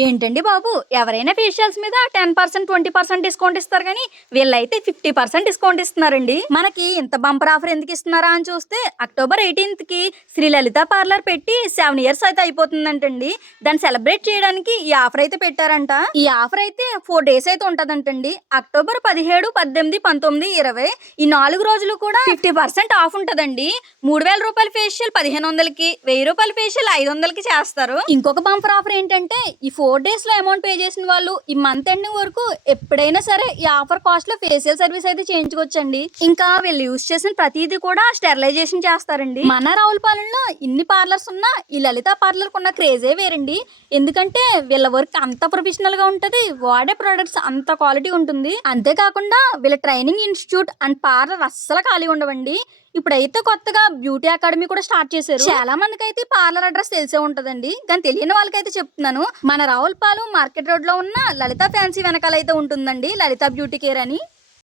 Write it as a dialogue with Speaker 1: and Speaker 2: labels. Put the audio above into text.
Speaker 1: ఏంటండి బాబు? ఎవరైనా ఫేషియల్స్ మీద ten percent twenty percent discount ఇస్తారు కానీ వీళ్ళైతే ఫిఫ్టీ పర్సెంట్ డిస్కౌంట్ ఇస్తున్నారండి. మనకి ఇంత బంపర్ ఆఫర్ ఎందుకు ఇస్తున్నారా అని చూస్తే అక్టోబర్ ఎయిటీన్త్కి శ్రీ లలిత పార్లర్ పెట్టి సెవెన్ ఇయర్స్ అయితే అయిపోతుందంటండి. దాన్ని సెలబ్రేట్ చేయడానికి ఈ ఆఫర్ అయితే పెట్టారంట. ఈ ఆఫర్ అయితే ఫోర్ డేస్ అయితే ఉంటదంటండి. అక్టోబర్ పదిహేడు పద్దెనిమిది పంతొమ్మిది ఇరవై ఈ నాలుగు రోజులు కూడా ఫిఫ్టీ పర్సెంట్ ఆఫ్ ఉంటదండి. మూడు వేల రూపాయల ఫేషియల్ పదిహేను వందలకి వెయ్యి రూపాయల ఫేషియల్ ఐదు వందలకి చేస్తారు. ఇంకొక బంపర్ ఆఫర్ ఏంటంటే ఈ ఫోర్ డేస్లో అమౌంట్ పే చేసిన వాళ్ళు ఈ మంత్ ఎండింగ్ వరకు ఎప్పుడైనా సరే ఈ ఆఫర్ కాస్ట్లో ఫేషియల్ సర్వీస్ అయితే చేయించుకోవచ్చండి. ఇంకా వీళ్ళు యూస్ చేసిన ప్రతిదీ కూడా స్టెరిలైజేషన్ చేస్తారండి. మన రావులపాలెంలో ఇన్ని పార్లర్స్ ఉన్నా ఈ లలిత పార్లర్ ఉన్న క్రేజే వేరండి. ఎందుకంటే వీళ్ళ వర్క్ అంత ప్రొఫెషనల్గా ఉంటది వాడే ప్రొడక్ట్స్ అంత క్వాలిటీ ఉంటుంది. అంతేకాకుండా వీళ్ళ ట్రైనింగ్ ఇన్స్టిట్యూట్ అండ్ పార్లర్ అస్సలు ఖాళీ ఉండవండి. ఇప్పుడైతే కొత్తగా బ్యూటీ అకాడమీ కూడా స్టార్ట్ చేశారు. చాలా మందికి అయితే పార్లర్ అడ్రస్ తెలిసే ఉంటదండి. కానీ తెలియని వాళ్ళకైతే చెప్తున్నాను. మన రావులపాలెం మార్కెట్ రోడ్లో ఉన్న లలిత ఫ్యాన్సీ వెనకాల అయితే ఉంటుందండి లలిత బ్యూటీ కేర్ అని.